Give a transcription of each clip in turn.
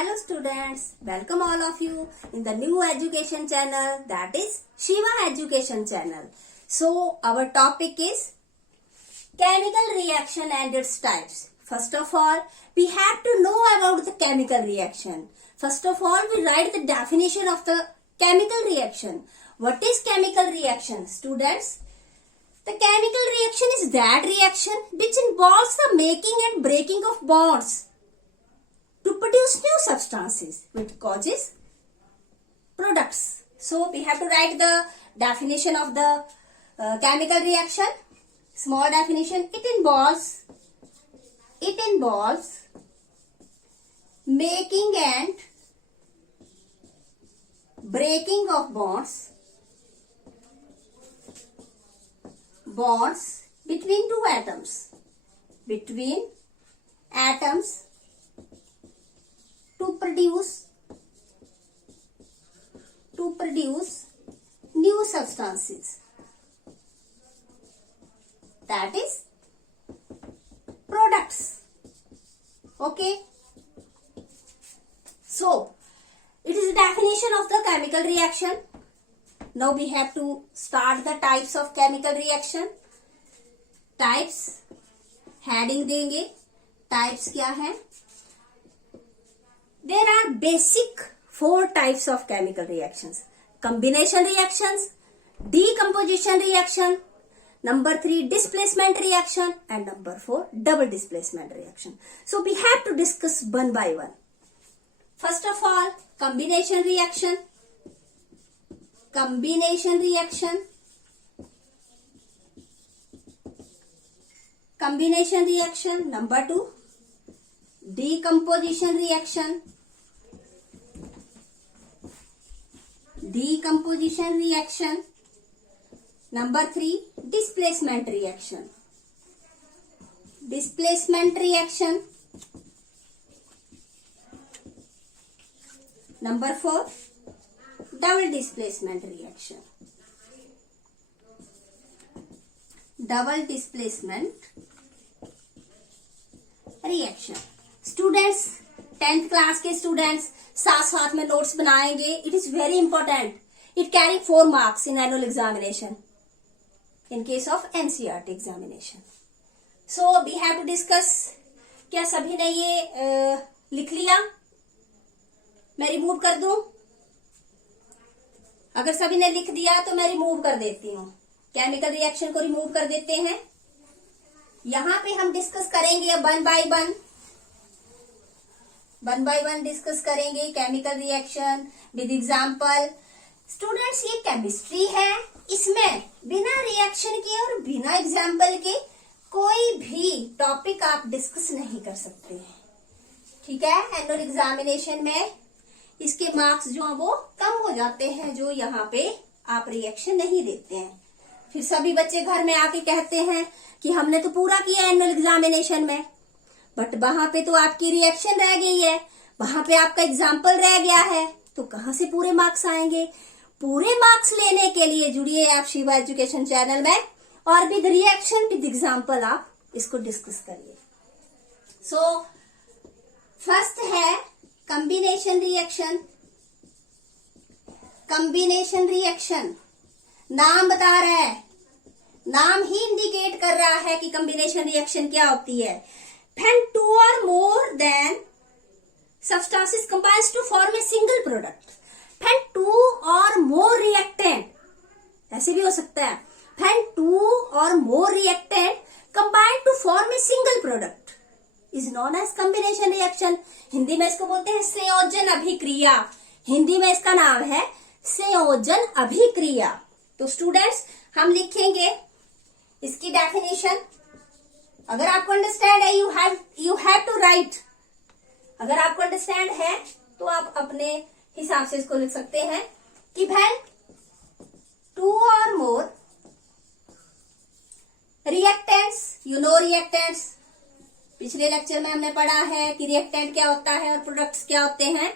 Hello students, welcome all of you in the new education channel, that is Shiva Education Channel. So our topic is chemical reaction and its types. First of all, we have to know about the chemical reaction. First of all, we write the definition of the chemical reaction. What is chemical reaction, students? The chemical reaction is that reaction which involves the making and breaking of bonds to produce new substances which causes products. So we have to write the definition of the chemical reaction. Small definition. It involves making and breaking of bonds between two atoms to produce new substances, that is products. Okay, so it is a definition of the chemical reaction. Now we have to start the types of chemical reaction. Types heading देंगे. Types क्या है? There are basic 4 types of chemical reactions. Combination reactions, decomposition reaction, number 3 displacement reaction, and number 4 double displacement reaction. So we have to discuss one by one. First of all, combination reaction. Number 2, decomposition reaction. Number 3, displacement reaction. Number 4, double displacement reaction. Students 10th class के students साथ में notes बनाएंगे. It is very important. It carry 4 marks in annual examination in case of NCERT examination. So we have to discuss. क्या सभी ने ये लिख लिया? मैं रिमूव कर दूं? अगर सभी ने लिख दिया तो मैं रिमूव कर देती हूँ. केमिकल रिएक्शन को रिमूव कर देते हैं. यहां पे हम डिस्कस करेंगे वन बाय वन डिस्कस करेंगे chemical reaction with example. Students, ये केमिस्ट्री है. इसमें बिना रिएक्शन के और बिना एग्जांपल के कोई भी टॉपिक आप डिस्कस नहीं कर सकते हैं. ठीक है? एनुअल एग्जामिनेशन में इसके मार्क्स जो है वो कम हो जाते हैं, जो यहाँ पे आप रिएक्शन नहीं देते हैं. फिर सभी बच्चे घर में आके कहते हैं कि हमने तो पूरा किया एनुअल एग्जामिनेशन में, बट वहां पे तो आपकी रिएक्शन रह गई है, वहां पे आपका एग्जाम्पल रह गया है, तो कहां से पूरे मार्क्स आएंगे? पूरे मार्क्स लेने के लिए जुड़िए आप शिवा एजुकेशन चैनल में, और विद रिएक्शन विद एग्जाम्पल आप इसको डिस्कस करिए. सो फर्स्ट है कॉम्बिनेशन रिएक्शन. नाम बता रहा है, नाम ही इंडिकेट कर रहा है कि कॉम्बिनेशन रिएक्शन क्या होती है. When 2 or more than substances combines to form a single product. When 2 or more reactant, ऐसे भी हो सकता है. When 2 or more reactant combine to form a single product is known as combination reaction. Hindi में इसको बोलते हैं संयोजन अभिक्रिया. हिंदी में इसका नाम है संयोजन अभिक्रिया. तो स्टूडेंट्स, हम लिखेंगे इसकी डेफिनेशन. अगर आपको अंडरस्टैंड है, यू हैव टू राइट. अगर आपको अंडरस्टैंड है तो आप अपने हिसाब से इसको लिख सकते हैं कि when 2 or more reactants, you know reactants, पिछले लेक्चर में हमने पढ़ा है कि रिएक्टेंट क्या होता है और प्रोडक्ट्स क्या होते हैं.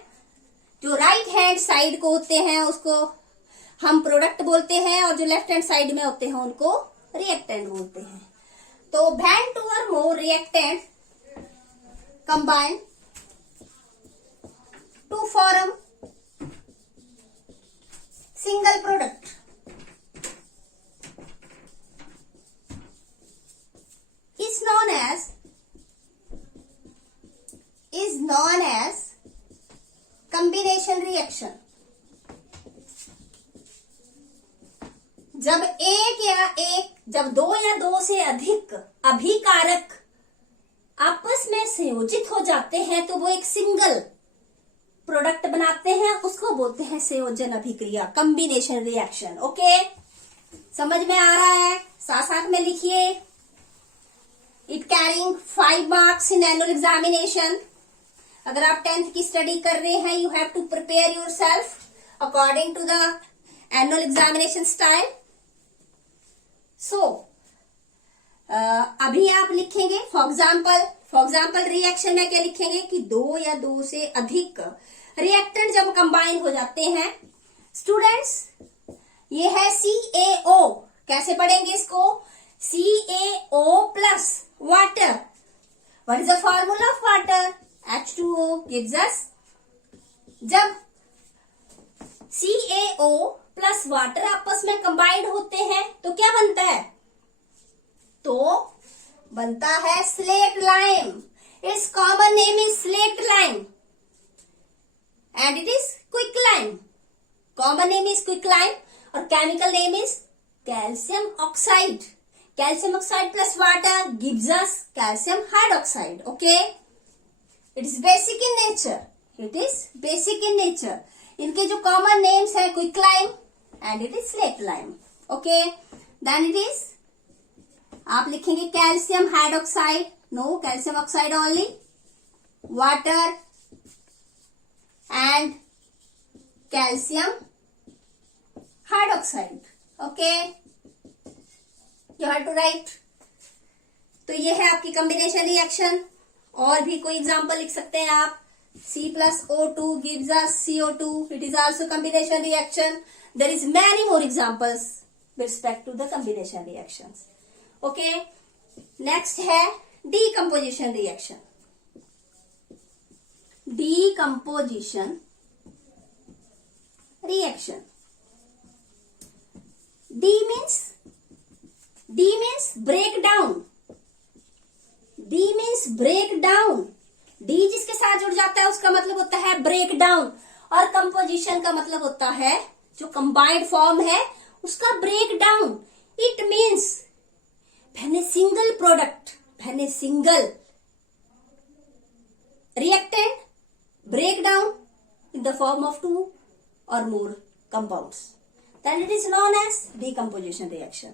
जो राइट हैंड साइड को होते हैं उसको हम प्रोडक्ट बोलते हैं, और जो लेफ्ट हैंड साइड में होते हैं उनको रिएक्टेंट बोलते हैं. तो when 2 or more reactants combine to form single product. Is known as combination reaction. जब दो या दो से अधिक अभिकारक आपस में संयोजित हो जाते हैं तो वो एक सिंगल प्रोडक्ट बनाते हैं, उसको बोलते हैं संयोजन अभिक्रिया, कॉम्बिनेशन रिएक्शन। ओके, समझ में आ रहा है? साथ साथ में लिखिए। It carrying 5 marks in annual examination. अगर आप 10th की स्टडी कर रहे हैं, you have to prepare your self according to the annual examination style. So अभी आप लिखेंगे फॉर एग्जाम्पल रिएक्शन में क्या लिखेंगे कि दो या दो से अधिक रिएक्टेंट जब कंबाइन हो जाते हैं। स्टूडेंट्स, ये है CaO। कैसे पढ़ेंगे इसको? CaO plus water. What is the formula of water? H2O gives us। जब CaO प्लस वाटर आपस में कंबाइंड होते हैं तो क्या बनता है? तो बनता है slate lime. Its common name is slate lime and it is quick lime. Common name is quick lime और chemical name is calcium oxide. Calcium oxide plus water gives us calcium hydroxide. Okay, it is basic in nature. It is basic in nature. इनके जो common names है quick lime and it is slate lime. Okay, then it is, आप लिखेंगे calcium hydroxide, no calcium oxide only, water and calcium hydroxide. Okay, you have to write. तो ये है आपकी combination reaction. और भी कोई एग्जांपल लिख सकते हैं आप। C plus O2 gives us CO2. It is also combination reaction. There is many more examples with respect to the combination reactions. Okay. Next है decomposition reaction. Decomposition reaction. D means breakdown. D means breakdown. D जिसके साथ जुड़ जाता है उसका मतलब होता है ब्रेकडाउन, और कंपोजिशन का मतलब होता है जो कंबाइंड फॉर्म है उसका breakdown. It means when a single product, when a single reactant break down in the form of 2 or more compounds, then it is known as decomposition reaction.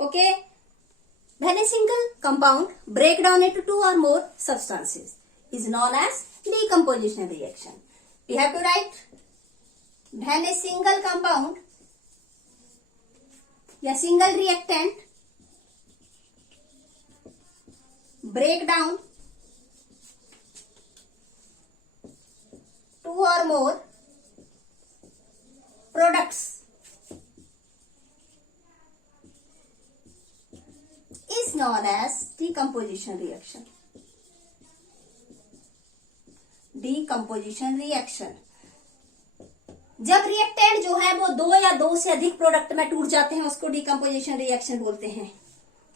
Okay, when a single compound break down into 2 or more substances is known as decomposition reaction. We have to write when a single compound या single reactant break down 2 or more products is known as decomposition reaction. Decomposition reaction, जब reactant जो है वो 2 या 2 से अधिक product में टूट जाते हैं उसको डिकम्पोजिशन रिएक्शन बोलते हैं.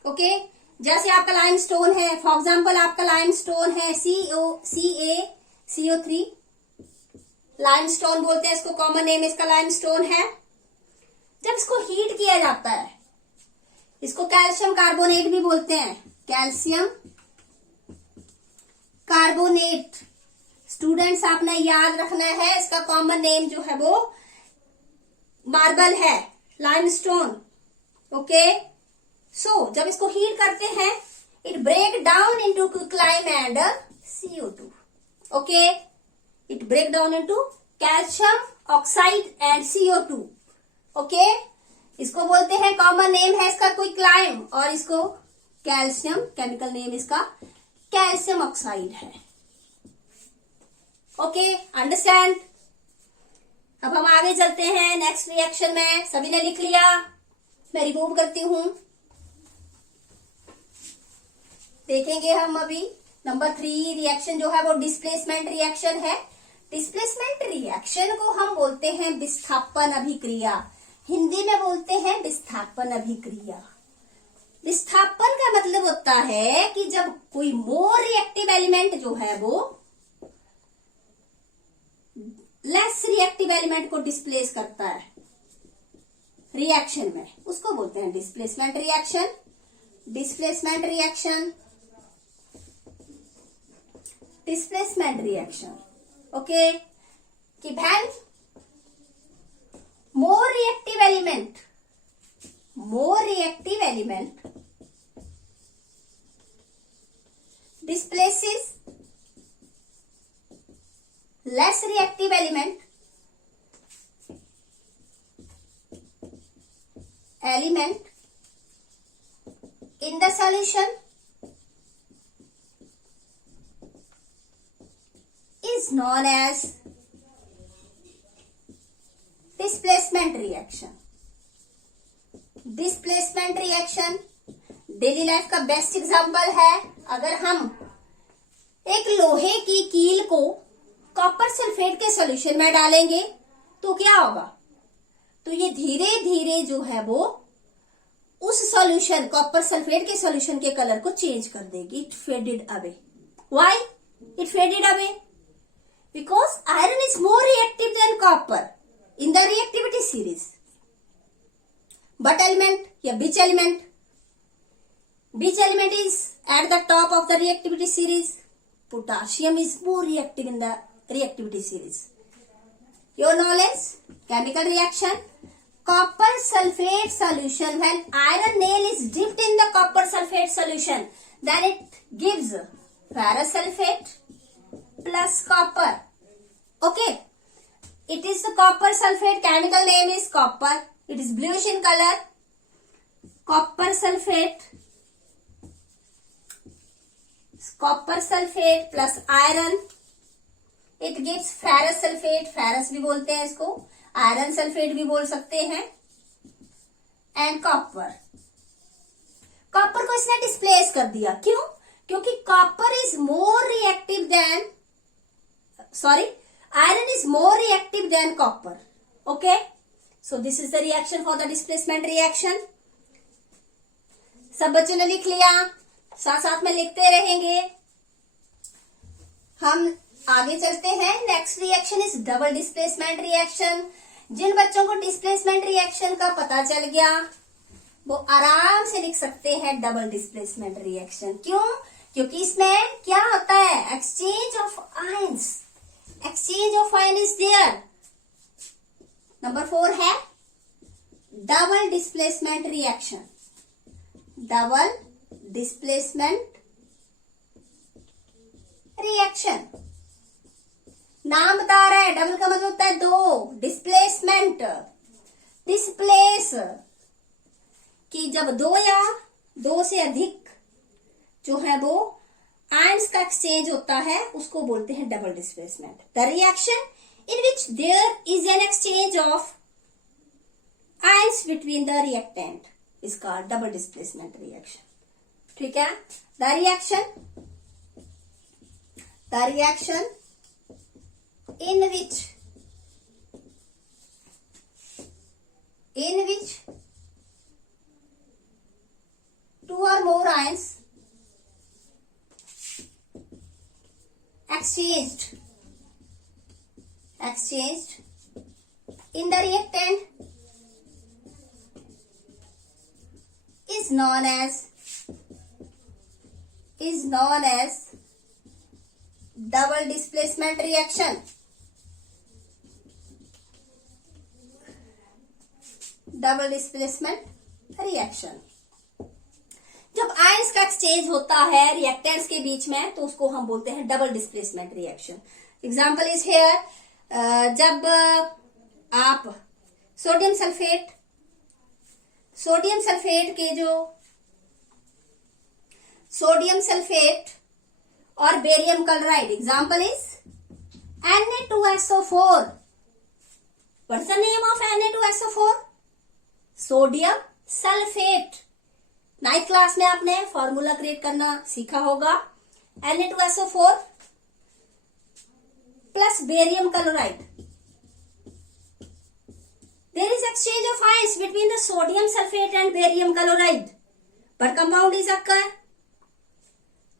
ओके, जैसे आपका लाइमस्टोन है, फॉर एग्जांपल आपका लाइमस्टोन है CaCO3 लाइमस्टोन बोलते हैं इसको, कॉमन नेम इसका लाइमस्टोन है. जब इसको हीट किया जाता है, इसको कैल्शियम कार्बोनेट भी बोलते हैं, कैल्शियम कार्बोनेट. स्टूडेंट्स आपने याद रखना है, इसका कॉमन नेम जो है वो मार्बल है, लाइमस्टोन. ओके, सो जब इसको हीट करते हैं it break down into quicklime and CO2. Okay, it break down into calcium oxide and CO2. Okay, इसको बोलते हैं, कॉमन नेम है इसका क्विकलाइम और इसको कैल्शियम, केमिकल नेम इसका कैल्शियम ऑक्साइड है. Okay, understand. अब हम आगे चलते हैं नेक्स्ट रिएक्शन में. सभी ने लिख लिया? मैं रिमूव करती हूं. देखेंगे हम अभी नंबर 3 रिएक्शन जो है वो डिस्प्लेसमेंट रिएक्शन है. डिस्प्लेसमेंट रिएक्शन को हम बोलते हैं विस्थापन अभिक्रिया, हिंदी में बोलते हैं विस्थापन अभिक्रिया। विस्थापन का मतलब होता है कि जब कोई मोर रिएक्टिव एलिमेंट जो है वो लेस रिएक्टिव एलिमेंट को डिस्प्लेस करता है रिएक्शन में, उसको बोलते हैं displacement reaction. Displacement reaction, displacement reaction, okay. कि van more reactive element displaces less reactive element in the solution is known as displacement reaction. Displacement reaction daily life का best example है। अगर हम एक लोहे की कील को कॉपर सल्फेट के सॉल्यूशन में डालेंगे तो क्या होगा, तो ये धीरे धीरे जो है वो उस सॉल्यूशन कॉपर सल्फेट के सॉल्यूशन के कलर को चेंज कर देगी। It faded away. Why it faded away? Because iron is more reactive than copper in the reactivity series. But element या which element? Which element is at the top of the reactivity series? Potassium is more reactive in the reactivity series. Your knowledge, chemical reaction, copper sulfate solution. When iron nail is dipped in the copper sulfate solution, then it gives ferrous sulfate plus copper. Okay. It is the copper sulfate. Chemical name is copper. It is bluish in color. Copper sulfate plus iron. It gives ferrous sulfate. ferrous भी बोलते हैं इसको, iron sulfate भी बोल सकते हैं, and copper. Copper को इसने डिस्प्लेस कर दिया। क्यों? क्योंकि copper is more reactive than iron is more reactive than copper. Okay, so this is the reaction for the displacement reaction. सब बच्चों ने लिख लिया, साथ साथ में लिखते रहेंगे। हम आगे चलते हैं। Next reaction is double displacement reaction. जिन बच्चों को डिस्प्लेसमेंट रिएक्शन का पता चल गया वो आराम से लिख सकते हैं डबल डिस्प्लेसमेंट रिएक्शन। क्यों? क्योंकि इसमें क्या होता है, exchange of ions. Exchange of ion is there. Number 4 है double displacement reaction. Double displacement reaction, नाम बता रहा है। डबल का मतलब होता है दो, डिस्प्लेसमेंट डिस्प्लेस, कि जब दो या दो से अधिक जो है वो आयंस का एक्सचेंज होता है उसको बोलते हैं double displacement. The reaction in which there is an exchange of ions between the reactant is called double displacement reaction. ठीक है। The reaction in which two or more ions exchanged in the reactant is known as double displacement reaction. Double displacement reaction. जब ions का exchange होता है reactants के बीच में तो उसको हम बोलते हैं double displacement reaction. Example is here, जब आप सोडियम सल्फेट के जो सोडियम सल्फेट और barium chloride, example is Na2SO4। What is the name of Na2SO4? Sodium sulphate. 9th class में आपने फॉर्मूला क्रिएट करना सीखा होगा। Na2SO4 plus barium chloride. There is exchange of ions between the sodium sulfate and barium chloride. But compound is occur.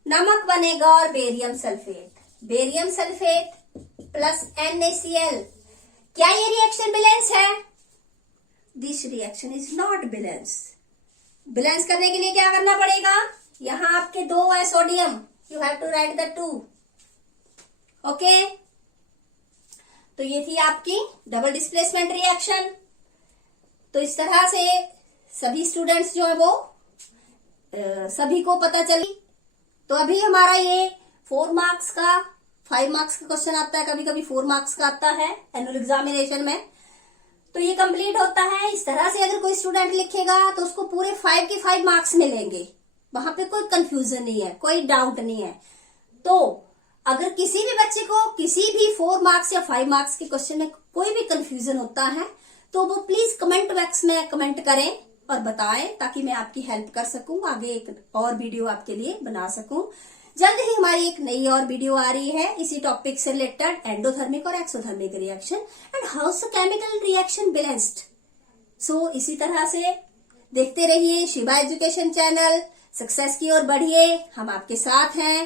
नमक बनेगा और barium sulphate. Barium sulphate plus NaCl. क्या ये रिएक्शन बैलेंस है? This reaction is not balance. Balance करने के लिए क्या करना पड़ेगा? यहां आपके 2 है sodium. You have to write the 2. Okay, तो ये थी आपकी डबल डिस्प्लेसमेंट रिएक्शन. तो इस तरह से सभी स्टूडेंट्स जो है वो सभी को पता चली. तो अभी हमारा ये 4 मार्क्स का 5 मार्क्स का क्वेश्चन आता है, कभी कभी 4 मार्क्स का आता है एनुअल एग्जामिनेशन में. तो ये कंप्लीट होता है. इस तरह से अगर कोई स्टूडेंट लिखेगा तो उसको पूरे 5 के 5 मार्क्स मिलेंगे. वहां पे कोई कंफ्यूजन नहीं है, कोई डाउट नहीं है. तो अगर किसी भी बच्चे को किसी भी 4 मार्क्स या 5 मार्क्स के क्वेश्चन में कोई भी कंफ्यूजन होता है तो वो प्लीज कमेंट बॉक्स में कमेंट करें और बताएं, ताकि मैं आपकी हेल्प कर सकूं, आगे एक और वीडियो आपके लिए बना सकूं. जल्द ही हमारी एक नई और वीडियो आ रही है इसी टॉपिक से रिलेटेड, एंडोथर्मिक और exothermic reaction and how the chemical reaction balanced. So इसी तरह से देखते रहिए शिवा एजुकेशन चैनल. सक्सेस की ओर बढ़िए, हम आपके साथ हैं.